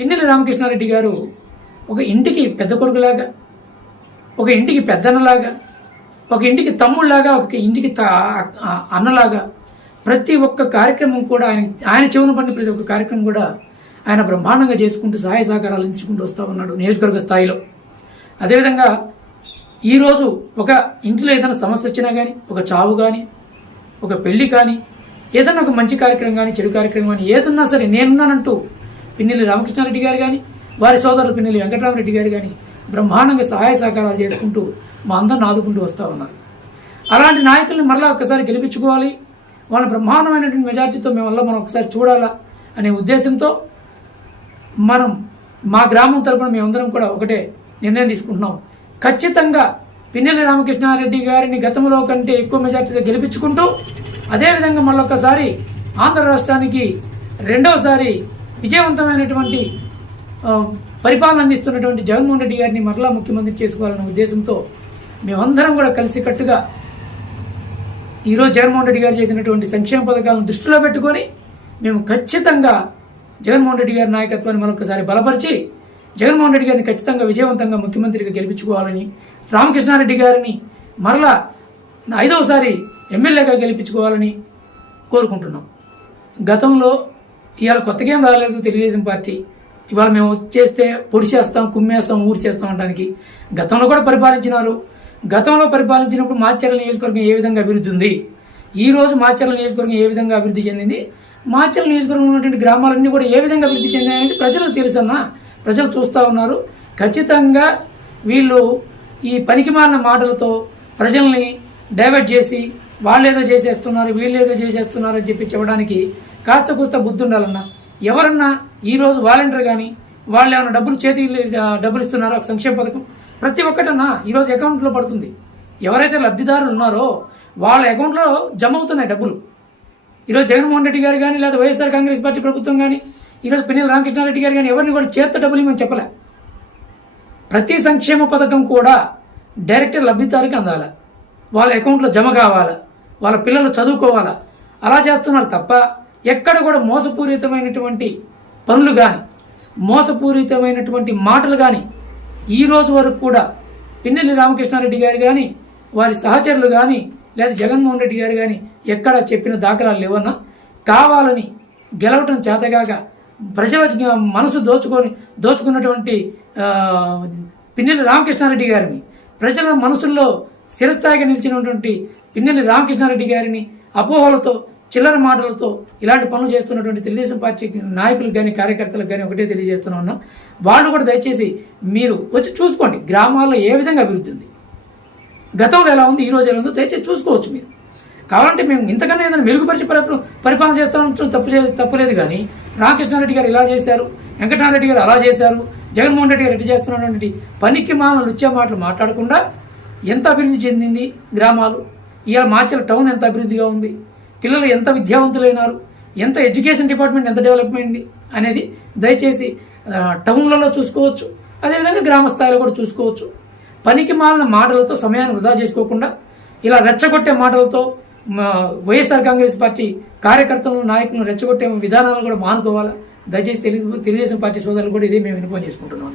పిన్నెల్లి రామకృష్ణారెడ్డి గారు ఒక ఇంటికి పెద్ద కొడుకులాగా, ఒక ఇంటికి పెద్దన్నలాగా, ఒక ఇంటికి తమ్ముళ్లాగా, ఒక ఇంటికి అన్నలాగా ప్రతి ఒక్క కార్యక్రమం కూడా ఆయన చెవున పడిన ప్రతి ఒక్క కార్యక్రమం కూడా ఆయన బ్రహ్మాండంగా చేసుకుంటూ సహాయ సహకారాలు అందించుకుంటూ వస్తూ ఉన్నాడు నియోజకవర్గ స్థాయిలో. అదేవిధంగా ఈరోజు ఒక ఇంటిలో ఏదైనా సమస్య వచ్చినా కానీ, ఒక చావు కానీ, ఒక పెళ్లి కానీ, ఏదైనా ఒక మంచి కార్యక్రమం కానీ, చెడు కార్యక్రమం కానీ ఏదన్నా సరే నేనున్నానంటూ పిన్నెల్లి రామకృష్ణారెడ్డి గారు కానీ, వారి సోదరులు పిన్నెల్లి వెంకటరామరెడ్డి గారు కానీ బ్రహ్మాండంగా సహాయ సహకారాలు చేసుకుంటూ మా అందరిని ఆదుకుంటూ వస్తూ ఉన్నారు. అలాంటి నాయకుల్ని మరలా ఒకసారి గెలిపించుకోవాలి, వాళ్ళ బ్రహ్మాండమైనటువంటి మెజార్టీతో మనం ఒకసారి చూడాలా అనే ఉద్దేశంతో మా గ్రామం తరపున మేమందరం కూడా ఒకటే నిర్ణయం తీసుకుంటున్నాం. ఖచ్చితంగా పిన్నెల్లి రామకృష్ణారెడ్డి గారిని గతంలో కంటే ఎక్కువ మెజార్టీతో గెలిపించుకుంటూ, అదేవిధంగా మళ్ళొక్కసారి ఆంధ్ర రాష్ట్రానికి రెండవసారి విజయవంతమైనటువంటి పరిపాలన అందిస్తున్నటువంటి జగన్మోహన్ రెడ్డి గారిని మరలా ముఖ్యమంత్రి చేసుకోవాలనే ఉద్దేశంతో మేమందరం కూడా కలిసికట్టుగా ఈరోజు జగన్మోహన్ రెడ్డి గారు చేసినటువంటి సంక్షేమ పథకాలను దృష్టిలో పెట్టుకొని మేము ఖచ్చితంగా జగన్మోహన్ రెడ్డి గారి నాయకత్వాన్ని మరొకసారి బలపరిచి జగన్మోహన్ రెడ్డి గారిని ఖచ్చితంగా విజయవంతంగా ముఖ్యమంత్రిగా గెలిపించుకోవాలని, రామకృష్ణారెడ్డి గారిని మరలా 5వసారి ఎమ్మెల్యేగా గెలిపించుకోవాలని కోరుకుంటున్నాం. గతంలో ఇవాళ కొత్తగా ఏం రాలేదు తెలుగుదేశం పార్టీ. ఇవాళ మేము చేస్తే పొడి చేస్తాం, కుమ్మేస్తాం, ఊరు చేస్తాం అనడానికి గతంలో కూడా పరిపాలించినారు. గతంలో పరిపాలించినప్పుడు మాచర్ల నియోజకవర్గం ఏ విధంగా అభివృద్ధి ఉంది, ఈరోజు మాచర్ల నియోజకవర్గం ఏ విధంగా అభివృద్ధి చెందింది, మాచర్ల నియోజకవర్గంలో ఉన్నటువంటి గ్రామాలన్నీ కూడా ఏ విధంగా అభివృద్ధి చెందాయనేది ప్రజలకు తెలుసన్నా, ప్రజలు చూస్తూ ఉన్నారు. ఖచ్చితంగా వీళ్ళు ఈ పనికిమాలిన మాటలతో ప్రజల్ని డైవర్ట్ చేసి వాళ్ళేదో చేసేస్తున్నారు, వీళ్ళేదో చేసేస్తున్నారు అని చెప్పి చెప్పడానికి కాస్త కూస్త బుద్ధి ఉండాలన్నా. ఎవరన్నా ఈరోజు వాలంటీర్ కానీ వాళ్ళు ఏమైనా డబ్బులు ఇస్తున్నారో, ఒక సంక్షేమ పథకం ప్రతి ఒక్కటన్నా ఈరోజు అకౌంట్లో పడుతుంది. ఎవరైతే లబ్ధిదారులు ఉన్నారో వాళ్ళ అకౌంట్లో జమ అవుతున్నాయి డబ్బులు. ఈరోజు జగన్మోహన్ రెడ్డి గారు కానీ, లేదా వైఎస్ఆర్ కాంగ్రెస్ పార్టీ ప్రభుత్వం కానీ, ఈరోజు పిన్నెల్లి రామకృష్ణారెడ్డి గారు కానీ ఎవరిని కూడా చేత్తో డబ్బులు ఇవ్వమని చెప్పలే. ప్రతి సంక్షేమ పథకం కూడా డైరెక్ట్ లబ్ధిదారికి అందాలి, వాళ్ళ అకౌంట్లో జమ కావాలా, వాళ్ళ పిల్లలు చదువుకోవాలా, అలా చేస్తున్నారు తప్ప ఎక్కడ కూడా మోసపూరితమైనటువంటి పనులు కానీ, మోసపూరితమైనటువంటి మాటలు కానీ ఈ రోజు వరకు కూడా పిన్నెల్లి రామకృష్ణారెడ్డి గారు కానీ, వారి సహచరులు కానీ, లేదా జగన్మోహన్ రెడ్డి గారు కానీ ఎక్కడ చెప్పిన దాఖలాలు లేవన్నా. కావాలని గెలవటం చేతగాక ప్రజల మనసు దోచుకున్నటువంటి పిన్నెల్లి రామకృష్ణారెడ్డి గారిని, ప్రజల మనసుల్లో స్థిరస్థాయిగా నిలిచినటువంటి పిన్నెల్లి రామకృష్ణారెడ్డి గారిని అపోహలతో, చిల్లర మాటలతో ఇలాంటి పనులు చేస్తున్నటువంటి తెలుగుదేశం పార్టీ నాయకులకు కానీ, కార్యకర్తలకు కానీ ఒకటే తెలియజేస్తున్నా ఉన్నాం. వాళ్ళు కూడా దయచేసి మీరు వచ్చి చూసుకోండి గ్రామాల్లో ఏ విధంగా అభివృద్ధి ఉంది, గతంలో ఎలా ఉంది, ఈ రోజు ఎలా ఉందో దయచేసి చూసుకోవచ్చు. మీరు కావాలంటే మేము ఇంతకన్నా ఏదైనా మెరుగుపరిచి పరిపాలన చేస్తామని తప్పులేదు. కానీ రామకృష్ణారెడ్డి గారు ఇలా చేశారు, వెంకటరామరెడ్డి గారు అలా చేశారు, జగన్మోహన్ రెడ్డి గారు ఎట్లా చేస్తున్నటువంటి పనికి మానవులు వచ్చే మాటలు మాట్లాడకుండా ఎంత అభివృద్ధి చెందింది గ్రామాలు, ఇవాళ మాచర్ల టౌన్ ఎంత అభివృద్ధిగా ఉంది, పిల్లలు ఎంత విద్యావంతులైనారు, ఎంత ఎడ్యుకేషన్ డిపార్ట్మెంట్ ఎంత డెవలప్మెంట్ అనేది దయచేసి టౌన్లలో చూసుకోవచ్చు. అదేవిధంగా గ్రామ స్థాయిలో కూడా చూసుకోవచ్చు. పనికి మాలిన మాటలతో సమయాన్ని వృధా చేసుకోకుండా ఇలా రెచ్చగొట్టే మాటలతో వైఎస్ఆర్ కాంగ్రెస్ పార్టీ కార్యకర్తలను, నాయకులను రెచ్చగొట్టే విధానాలను కూడా మానుకోవాలా. దయచేసి తెలుగుదేశం పార్టీ సోదరులు కూడా ఇదే మేము విన్నపం చేసుకుంటున్నాం.